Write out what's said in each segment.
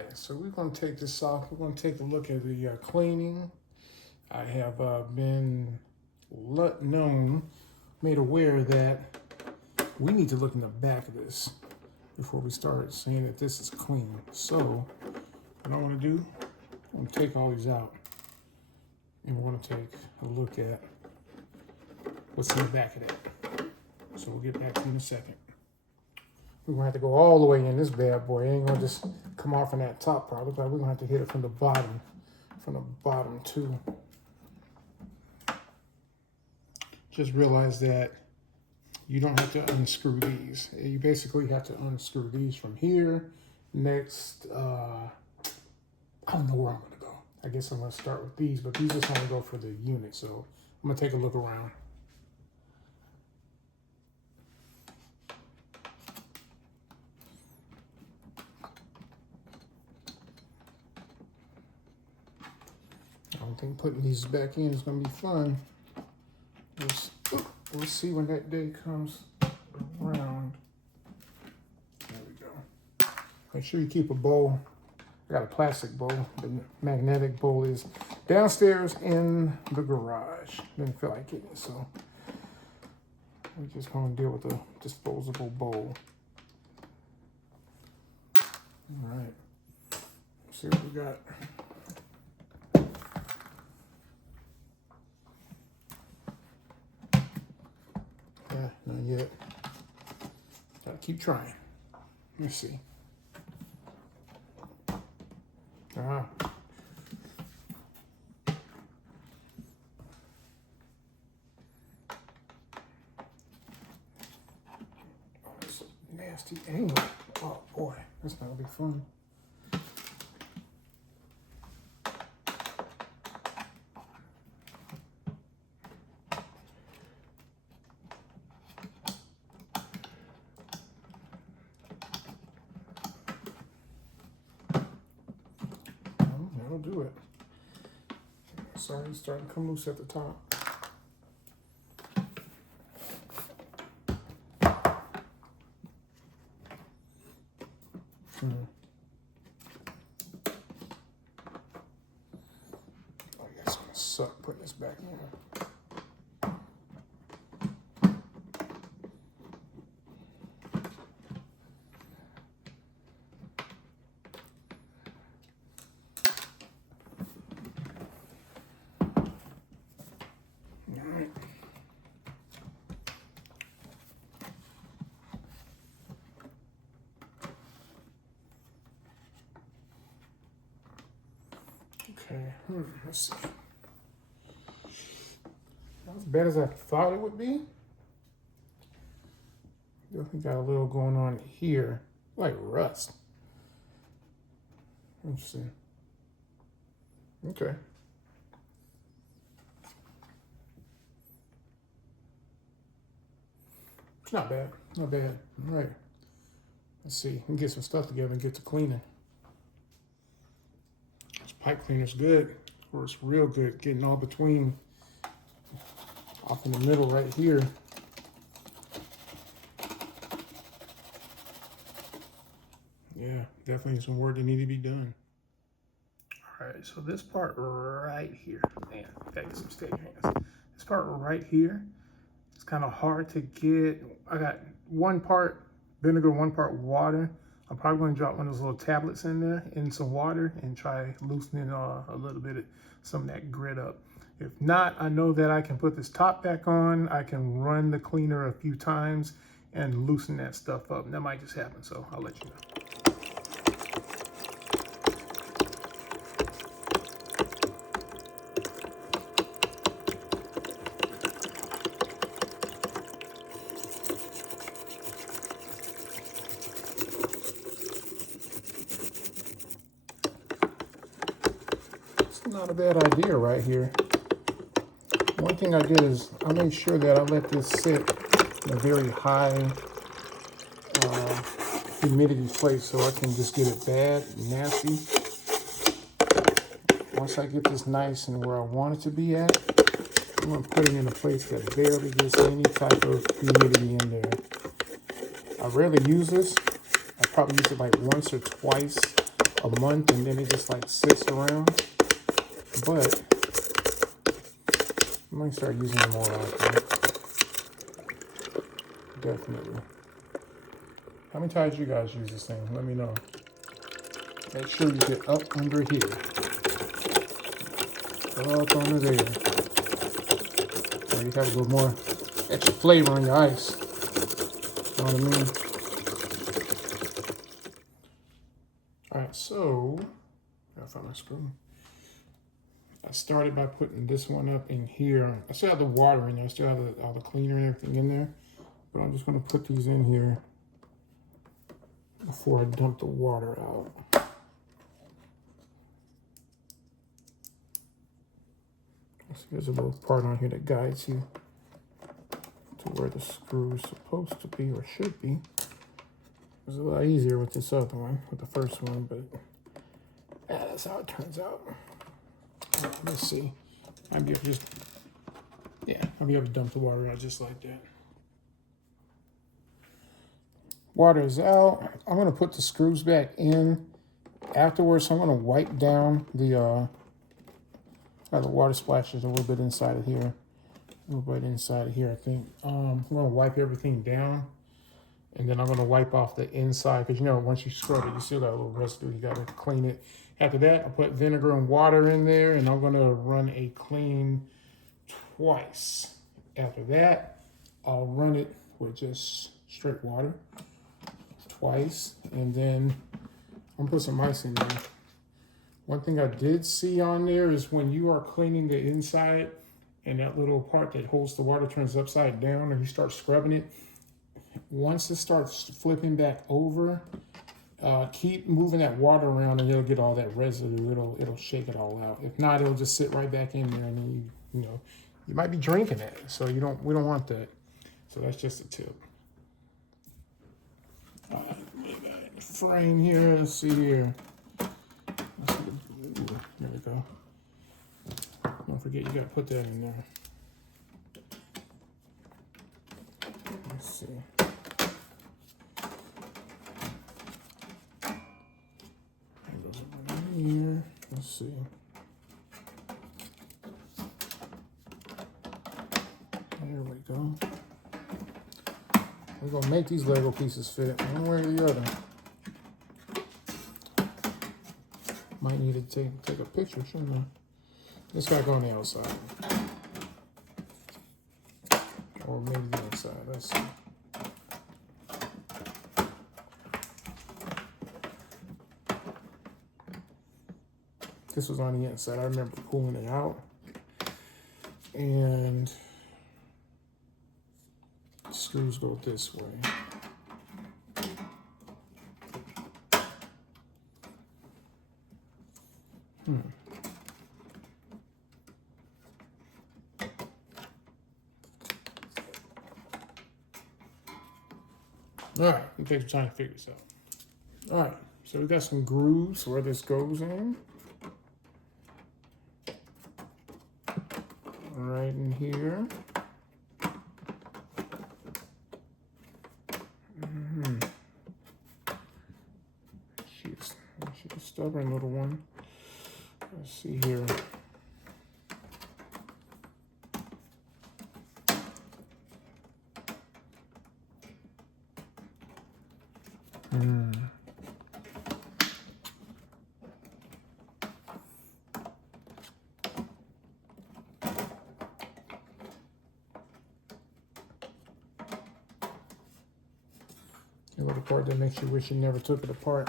right, so we're going to take this off. We're going to take a look at the cleaning. I have been made aware that we need to look in the back of this before we start saying that this is clean. So what I want to do, I'm going to take all these out, and we're going to take a look at what's in the back of that. So we'll get back to you in a second. We're going to have to go all the way in this bad boy. It ain't going to just come off from that top part. Looks like we're going to have to hit it from the bottom too. Just realize that you don't have to unscrew these. You basically have to unscrew these from here. Next, I don't know where I'm going to go. I guess I'm going to start with these, but these just only go for the unit. So I'm going to take a look around. I don't think putting these back in is going to be fun. We'll see when that day comes around. There we go. Make sure you keep a bowl. I got a plastic bowl. The magnetic bowl is downstairs in the garage. Didn't feel like getting it, so we're just going to deal with a disposable bowl. All right. Let's see what we got. Not yet. Gotta keep trying. Let's see. Ah. Oh, that's a nasty angle. Oh boy, that's not gonna be fun. That'll do it. Sorry, it's starting to come loose at the top. Oh yeah, it's gonna suck putting this back in. Okay, let's see. Not as bad as I thought it would be. Definitely got a little going on here, like rust. Interesting. Okay. It's not bad, not bad. All right. Let's see, we can get some stuff together and get to cleaning. Pipe cleaner's good, works real good, getting all between, off in the middle right here. Yeah, definitely some work that need to be done. All right, so this part right here, man, gotta get some steady hands. This part right here, it's kind of hard to get. I got one part vinegar, one part water. I'm probably going to drop one of those little tablets in there in some water and try loosening a little bit of some of that grit up. If not, I know that I can put this top back on. I can run the cleaner a few times and loosen that stuff up. And that might just happen, so I'll let you know. Not a bad idea right here. One thing I did is I made sure that I let this sit in a very high humidity place so I can just get it bad and nasty. Once I get this nice and where I want it to be at, I'm going to put it in a place that barely gets any type of humidity in there. I rarely use this. I probably use it like once or twice a month and then it just like sits around. But I might start using it more often. Definitely. How many times you guys use this thing? Let me know. Make sure you get up under here. Up under there. So you have a little more extra flavor on your ice. You know what I mean? Alright, so I found my screw. I started by putting this one up in here. I still have the water in there. I still have all the cleaner and everything in there. But I'm just going to put these in here before I dump the water out. So there's a little part on here that guides you to where the screw is supposed to be or should be. It was a lot easier with this other one, with the first one, but yeah, that's how it turns out. Let's see. I'll be able to just, yeah, I'll be able to dump the water out just like that. Water is out. I'm going to put the screws back in afterwards. So I'm going to wipe down the water splashes a little bit inside of here. A little bit inside of here, I think. I'm going to wipe everything down. And then I'm going to wipe off the inside. Because, you know, once you scrub it, you still got a little residue. You got to clean it. After that, I'll put vinegar and water in there. And I'm going to run a clean twice. After that, I'll run it with just straight water twice. And then I'm going to put some ice in there. One thing I did see on there is when you are cleaning the inside and that little part that holds the water turns upside down and you start scrubbing it, once it starts flipping back over, keep moving that water around and you'll get all that residue. It'll shake it all out. If not, it'll just sit right back in there and then you might be drinking it. So we don't want that. So that's just a tip. Frame here. Let's see here. There we go. Don't forget, you gotta put that in there. Let's see. Goes over here. Let's see. There we go. We're gonna make these Lego pieces fit one way or the other. Might need to take a picture, shouldn't I? This guy go on the outside. Or maybe the inside. Let's see. This was on the inside. I remember pulling it out. And the screws go this way. All right, it takes some time to figure this out. All right, so we got some grooves where this goes in. Right in here. She's a stubborn little one. Let's see here. A little part that makes you wish you never took it apart.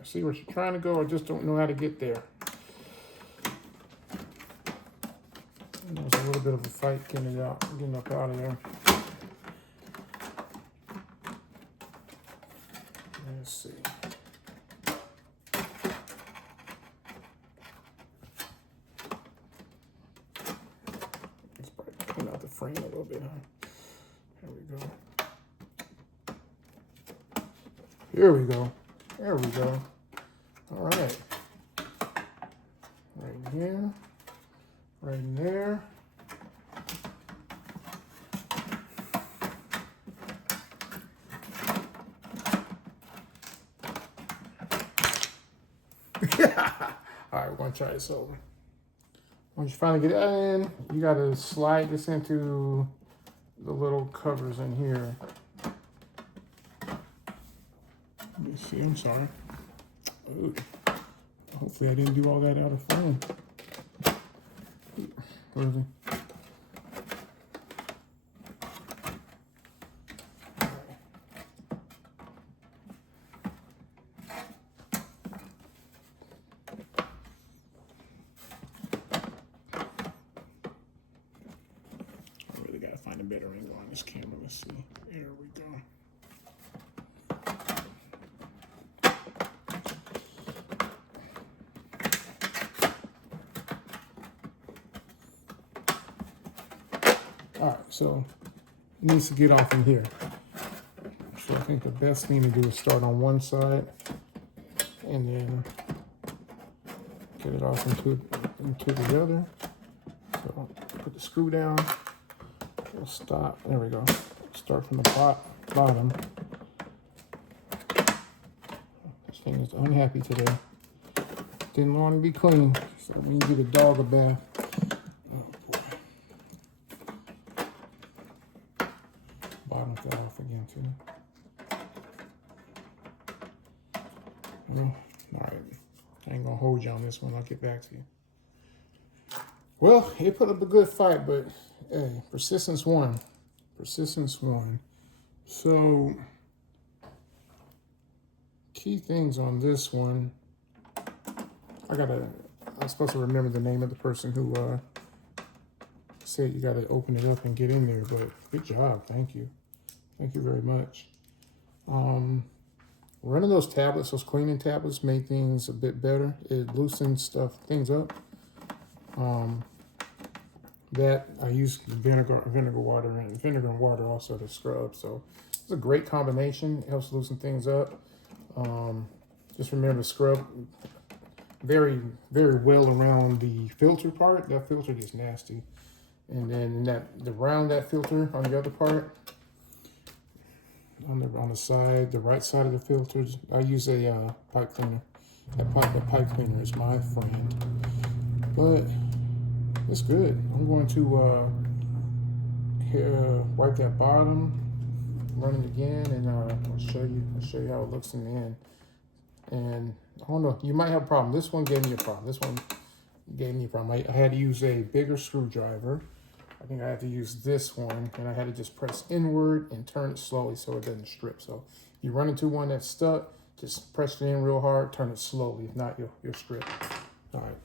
I see where you're trying to go, I just don't know how to get there. There's a little bit of a fight getting it out, getting up out of there. Let's see. Let's probably clean out the frame a little bit, huh? There we go. Here we go. There we go. All right. Right in here. Right in there. All right, we're gonna try this over. Once you finally get that in, you gotta slide this into the little covers in here. Let me see, I'm sorry. Ooh. Hopefully I didn't do all that out of phone. Really? Find a better angle on this camera. Let's see. There we go. All right, so it needs to get off in here. So I think the best thing to do is start on one side and then get it off into the other. So put the screw down. We'll stop. There we go. Start from the bottom. This thing is unhappy today. Didn't want to be clean, so we can give the dog a bath. Oh boy. Bottom fell off again too. Well, all right. I ain't gonna hold you on this one. I'll get back to you. Well, it put up a good fight, but hey, persistence won. Persistence won. So, key things on this one. I'm supposed to remember the name of the person who said you gotta open it up and get in there, but good job, thank you. Thank you very much. Running those tablets, those cleaning tablets, made things a bit better. It loosens things up. That I use vinegar water and water also to scrub. So it's a great combination. It helps loosen things up. Just remember to scrub very, very well around the filter part. That filter gets nasty. And then around that filter on the other part, on the side, the right side of the filters, I use a pipe cleaner. The pipe cleaner is my friend. But it's good. I'm going to wipe that bottom, run it again, and I'll show you how it looks in the end. And I don't know, you might have a problem. This one gave me a problem. This one gave me a problem. I had to use a bigger screwdriver. I think I had to use this one, and I had to just press inward and turn it slowly so it doesn't strip. So if you run into one that's stuck, just press it in real hard, turn it slowly. If not, you'll strip. All right.